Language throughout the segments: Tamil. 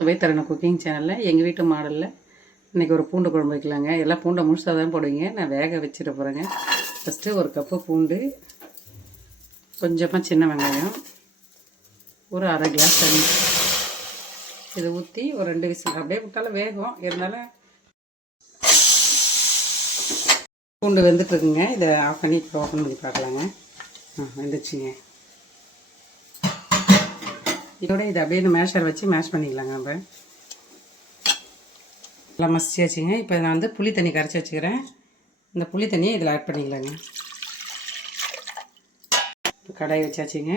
சுவைத்தரன குக்கிங் சேனலில் எங்கள் வீட்டு மாடலில் இன்றைக்கி ஒரு பூண்டு குழம்பு வைக்கலாங்க. எல்லாம் பூண்டை முழுசாக தான் போடுவீங்க. நான் வேக வச்சுட்டு போகிறேங்க. ஃபஸ்ட்டு ஒரு கப்பு பூண்டு, கொஞ்சமாக சின்ன வெங்காயம், ஒரு அரை கிளாஸ் தண்ணி இதை ஊற்றி ஒரு 2 விசில் அப்படியே விட்டாலும் வேகும். இருந்தாலும் பூண்டு வெந்துட்டுருக்குங்க. இதை ஆஃப் பண்ணி இப்போ ஓப்பன் பண்ணி பார்க்கலாங்க. வெந்துச்சுங்க. இதோட இதை அப்படியே இந்த மேஷர் வச்சு மேஷ் பண்ணிக்கலாங்க. நம்ம நல்லா மசிச்சாச்சுங்க. இப்போ நான் வந்து புளி தண்ணி கரைச்சி வச்சுக்கிறேன். இந்த புளி தண்ணியை இதில் ஆட் பண்ணிக்கலாங்க. கடாய் வச்சாச்சுங்க.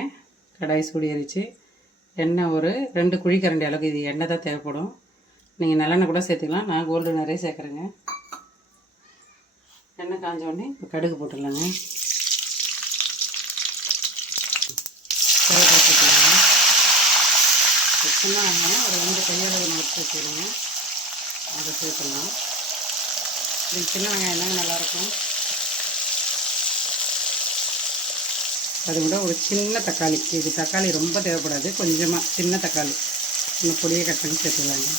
கடாய் சூடிடுச்சு. எண்ணெய் ஒரு 2 குழிக்கரண்டி அளவுக்கு, இது எண்ணெய் தான் தேவைப்படும். நீங்கள் நல்லெண்ணெய் கூட சேர்த்துக்கலாம். நான் கோல்டு நிறைய சேர்க்குறேங்க. எண்ணெய் காஞ்ச உடனே இப்போ கடுகு போட்டுடலாங்க. கருவேப்பிலை சேர்த்துக்கலாங்க. சின்ன வெங்காயம் ஒரு 2 கையளவு நறுக்கி வச்சுருங்க. அதை சேர்த்துக்கலாம். இது சின்ன வெங்காயம் தாங்க நல்லாயிருக்கும். அது கூட ஒரு சின்ன தக்காளி, இது தக்காளி ரொம்ப தேவைப்படாது, கொஞ்சமாக சின்ன தக்காளி இன்னும் பொடியை கட் பண்ணி சேர்த்துக்கலாங்க.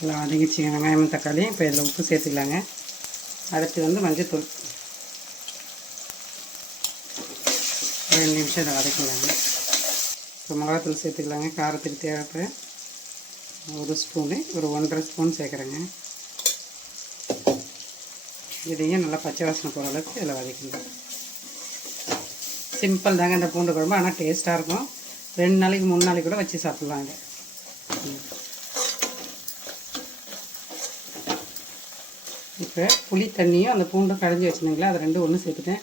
எல்லாம் வதங்கிச்சிங்க வெங்காயம் தக்காளி. இப்போ இதில் உப்பு சேர்த்துக்கலாங்க. அடுத்து வந்து மஞ்சள்தூள் 2 நிமிஷம் இதை வதக்கலாங்க. இப்போ மிளகாத்தூள் சேர்த்துக்கலாங்க. காரத்துக்கு தேவைப்பட 1 ஸ்பூனு, ஒரு 1.5 ஸ்பூன் சேர்க்குறேங்க. இதையும் நல்லா பச்சை வாசனை போகிற அளவுக்கு இதில் வதக்கணும். சிம்பிள் தாங்க இந்த பூண்டு குழம்பு, ஆனால் டேஸ்ட்டாக இருக்கும். 2 நாளைக்கு 3 நாளைக்கு கூட வச்சு சாப்பிட்லாம். இதை இப்போ புளி தண்ணியும் அந்த பூண்டும் கடைஞ்சி வச்சுருந்தீங்களா, அதை 2 ஒன்று சேர்த்துட்டேன்.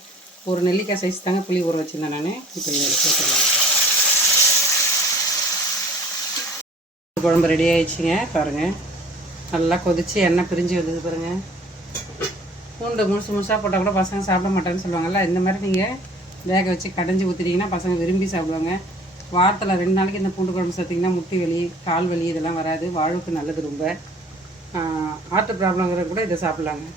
ஒரு நெல்லிக்காய் சைஸ் தாங்க புளி ஊற வச்சுருந்தேன் நான். இப்போ இதில் சேர்த்துக்கலாம். குழம்பு ரெடி ஆகிடுச்சிங்க. பாருங்கள், நல்லா கொதித்து எண்ணெய் பிரிஞ்சு வந்தது பாருங்கள். பூண்டு முழுசாக போட்டால் கூட பசங்க சாப்பிட மாட்டேன்னு சொல்லுவாங்கள்ல, இந்த மாதிரி நீங்கள் வேக வச்சு கடைஞ்சி ஊற்றிட்டிங்கன்னா பசங்க விரும்பி சாப்பிடுவாங்க. வாரத்தில் 2 நாளைக்கு இந்த பூண்டு குழம்பு சேர்த்திங்கன்னா முட்டி வலி, கால் வலி இதெல்லாம் வராது. வாழ்வுக்கு நல்லது ரொம்ப. ஹார்ட் ப்ராப்ளம்ங்கிற கூட இதை சாப்பிட்லாங்க.